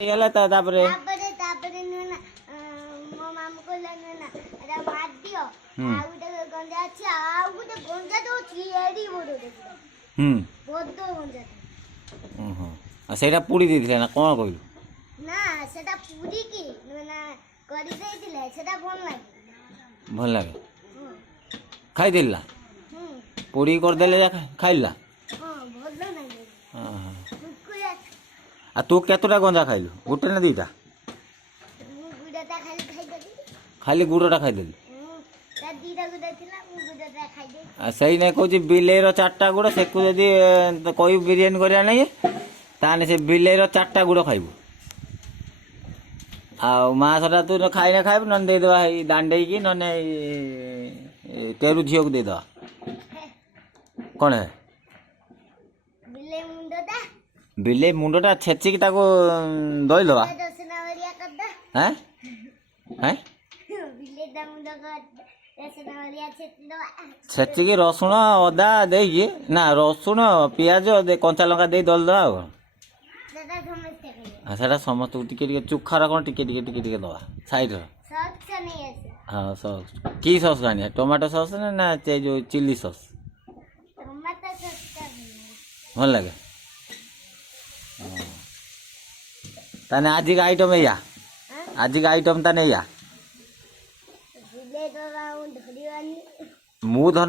ହେଇଗଲା ତାପରେ ତାପରେ ତାପରେ ନୁହେଁ ନା ମୋ ମାମୁଁ କହିଲା ନୁହେଁ ନା ଏଟା ମାରି ଦିଅ ଆଉ ଗୋଟେ ଗଞ୍ଜା ଅଛି ଆଉ ଗୋଟେ ଗଞ୍ଜା ତ ଅଛି ଏଡି ବଡ ଦେଖିବ ବଡ ଗଞ୍ଜା ଆଉ ସେଇଟା ପୋଡ଼ି ଦେଇଥିଲେ ନା କ'ଣ କହିଲୁ? ନା ସେଟା ପୁରିକି ନୁହେଁ ନା କରିଦେଇଥିଲେ ସେଟା ଭଲ ଲାଗେ ଭଲ ଲାଗେ ଖାଇଦେଲି ନା ହୁଁ ପୋଡ଼ିକି କରିଦେଲେ ଖାଇଲା। ହଁ ଭଲ ଲାଗେ କୁକୁଡ଼ା ଆଉ ତୁ କେତେଟା ଗଞ୍ଜା ଖାଇଲୁ? ଗୋଟେ ନା ଦୁଇଟା? ମୁଁ ଗୁଡ଼ାଟା ଖାଲି ଖାଇଦେଲି ଖାଲି ଗୁଡ଼ଟା ଖାଇଦେଲି। ତା ଦିଟା ଗୁଡ଼ା ଥିଲା ମୁଁ ଗୁଡ଼ାଟା ଖାଇଦେଲି। ଆଉ ସେଇ ନାଇଁ କହୁଛି ବିଲେଇର 4ଟା ଗୁଡ଼ ସେକୁ ଯଦି କହିବୁ ବିରିୟାନୀ କରିବା ନାଇଁ ତାହେଲେ ସେ ବିଲେଇର 4ଟା ଗୁଡ଼ ଖାଇବୁ। ଆଉ ମାଂସଟା ତୁ ଖାଇନେ ଖାଇବୁ ନହେଲେ ଦେଇଦେବା ଏଇ ଦାଣ୍ଡେଇକି ନହେଲେ ଟେରୁ ଝିଅକୁ ଦେଇଦେବା। କ'ଣ ହେ ବିଲେଇ ମୁଣ୍ଡଟା ବିଲେଇ ମୁଣ୍ଡଟା ଛେଚିକି ତାକୁ ଦଳିଦେବା। ରସୁଣ ଭଳିଆ କରିଦା ହାଁ ହାଁ ବିଲେଇଟା ମୁଣ୍ଡ ରସୁଣ ଭଳିଆ ଛେଚିଦବା ଛେଚିକି ରସୁଣ ଅଦା ଦେଇକି ନା ରସୁଣ ପିଆଜ କଞ୍ଚା ଲଙ୍କା ଦେଇ ଦଳିଦେବା ଆଉ ସେଟା ସମସ୍ତେ ଖାଇବେ। ସେଇଟା ସମସ୍ତଙ୍କୁ ଟିକେ ଟିକେ ଚୁଖାର କ'ଣ ଟିକେ ଟିକେ ଟିକେ ଟିକେ ଦେବା ସାଇଡ଼୍ର। ସସ୍ ନେଇ ଆସେ ହଁ ସସ୍ କି ସସ୍ ଆଣିବା? ଟମାଟୋ ସସ୍ ନା ସେ ଯେଉଁ ଚିଲି ସସ୍? ଟମାଟୋ ସସ୍ଟା ଭଲ ଲାଗେ। ତାହେଲେ ଆଜିକା ଆଇଟମ୍ ଏଇଆ? ଆଜିକା ଆଇଟମ୍ ତାହେଲେ ଏଇଆ? ବିଲେଇ ଧରିବାନି ମୁଁ ଧର